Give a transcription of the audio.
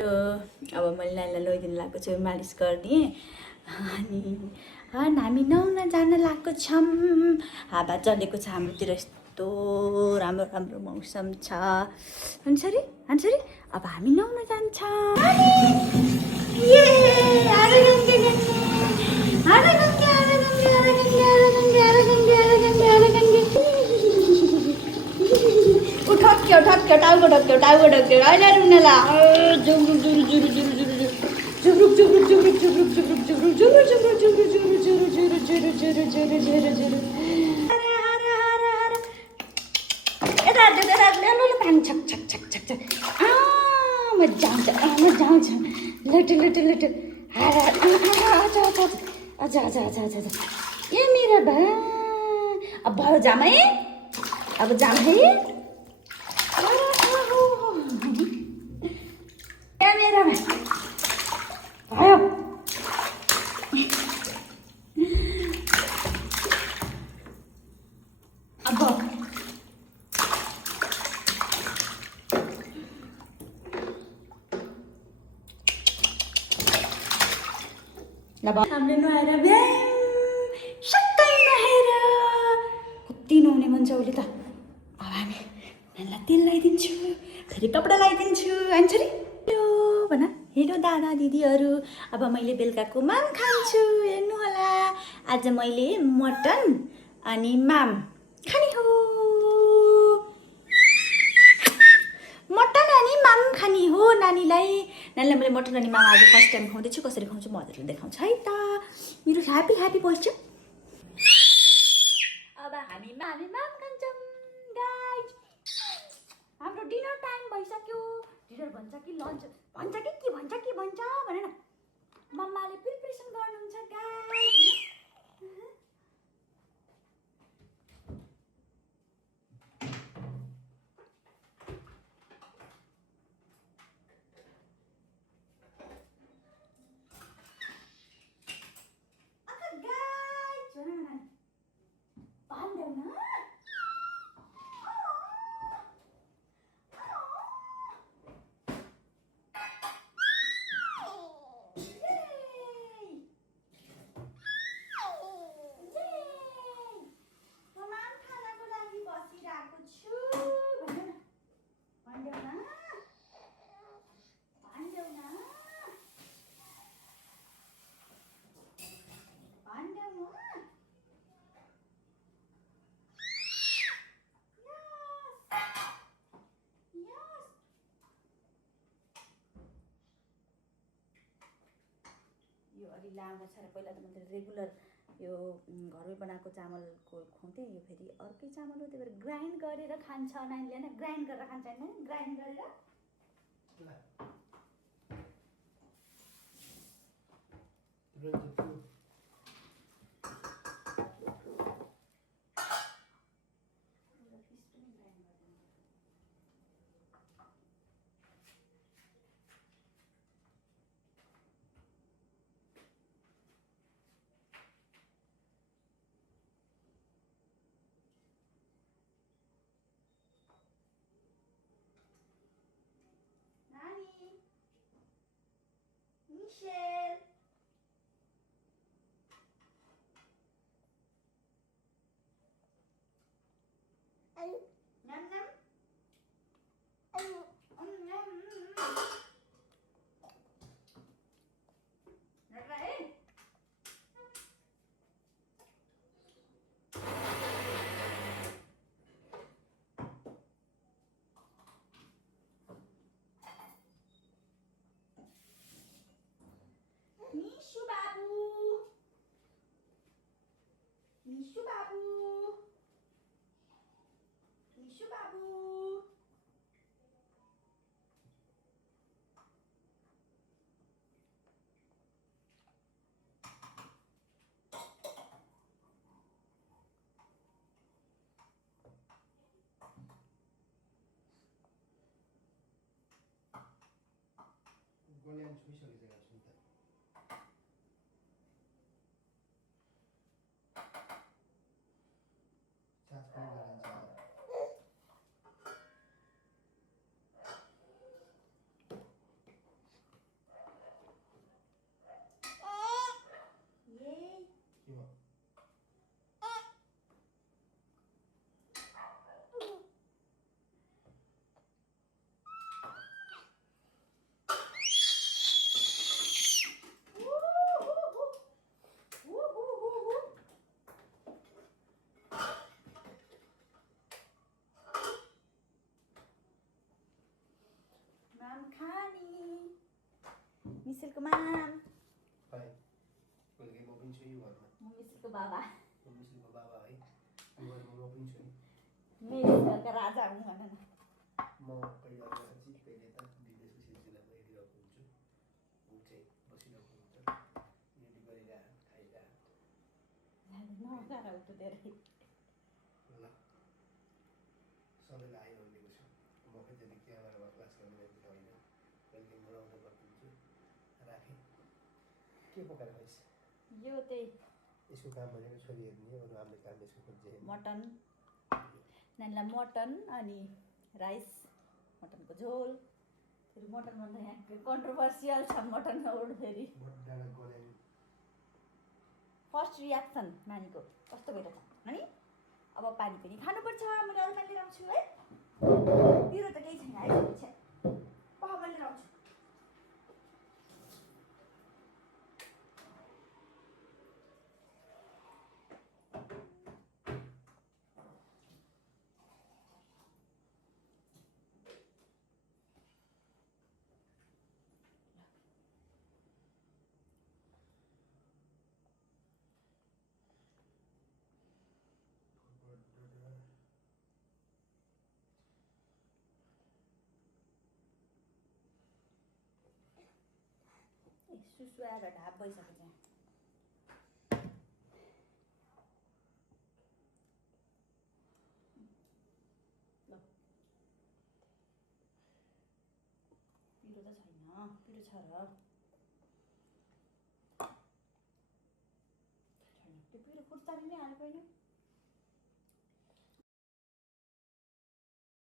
अब मैले नानीलाई लैदिनु लागेको छु मालिस गरिदिएँ अनि हामी नुहाउन जान लागेको छौँ। हावा चलेको छ हाम्रोतिर, यस्तो राम्रो राम्रो मौसम छ। अन्सरी अब हामी नुहाउन जान्छौँ। ठक्क्यो टाउको ठक्क्यो अहिले रुनेला जुरुक जुरु जुरु जुरु जुरु जुरुक जुरुक जुरुक जुरुक जुरुक जुरुक जुरु जुरु जुरु जुरु जुरु जुरु जुरु जुरु जुरु जुरु जुरु यता लो पानी छक छक छक छक छक मजा आउँछ लटु लटु लटु आजा ए मेरा बा अब भयो जाम है, अब जाम है मेरा भयो। अब हामीले नुहाएर बिहान सबै नुहाएर कति नुहाउने मन छ उसले त। अब हामी नानीलाई तेल लगाइदिन्छु, फेरि कपडा लगाइदिन्छु। आन्सरी भन हेलो दादा दिदीहरू, अब मैले बेलुकाको माम खान्छु, हेर्नु होला। आज मैले मटन अनि माम खाने हो, मटन अनि माम खाने हो नानीलाई मैले मटन अनि माम आज फर्स्ट टाइम खुवाउँदैछु। कसरी खुवाउँछु म हजुरलाई देखाउँछु है त। मेरो ह्याप्पी भइस। अब हामी माम खान्छौँ गाइज। हाम्रो डिनर टाइम भइसक्यो। डिनर भन्छ कि लन्च भन्छ कि के भन्छ भनेर मम्माले प्रिपरेसन गर्नुहुन्छ गाइज। यो अलि लामो छ र पहिला त मैले रेगुलर यो घरमै बनाएको चामलको खुवाउँथेँ। यो फेरि अर्कै चामल हो, त्यही भएर ग्राइन्ड गरेर खान्छ नानीले होइन, ग्राइन्ड गरेर खान्छ होइन, ग्राइन्ड गरेर। Michelle. Nam nam. Mishu babu. Mishu babu. Mishu babu. कल्याण छोइसकेको छु त। चार्ज पनि गरिन्छ। मिसिलको माम भाइ कहिले म पनि छु यो घरमा म मिसिलको बाबा म मिसिलको बाबा है यो घरमा म पनि छु नि मेरो घरका राजा हुन् भन न म कहिले अर्कापछि कहिले यता विदेशको सिलसिलामा हिँडिरहेको हुन्छु ऊ चाहिँ बसिरहेको हुन्छ रेडी गरिरहेको खाइरहेको नगाह्रो उठ्यो धेरै ल सबैलाई आइ भनिदिएको छु म फेरि त्यति क्यामेरा भयो क्लास गर्ने मान्छे त होइन कहिले बोलाउँदै गरिदिन्छु राखेँ के पकाएर खाइस् यो त्यही यसको काम भनेको छोरी हेर्ने अरू हाम्रो काम यसको खोज्छ मटन नानीलाई मटन अनि राइस मटनको झोल फेरि मटन भन्दा यहाँ कन्ट्रोभर्सियल छ मटन नउड फेरि डाँडा गलाइ फर्स्ट रियाक्सन नानीको कस्तो भइरहेछ नानी अब पानी पनि खानुपर्छ मैले अलमा लिएर आउँछु है पिरो त केही छैन है पहामा लिएर आउँछु सुसु आएर ढाप भइसक्यो त्यहाँ ल पिरो त छैन पिरो छ र छैन त्यो पिरो खुर्सानी नै हाल्नु पर्यो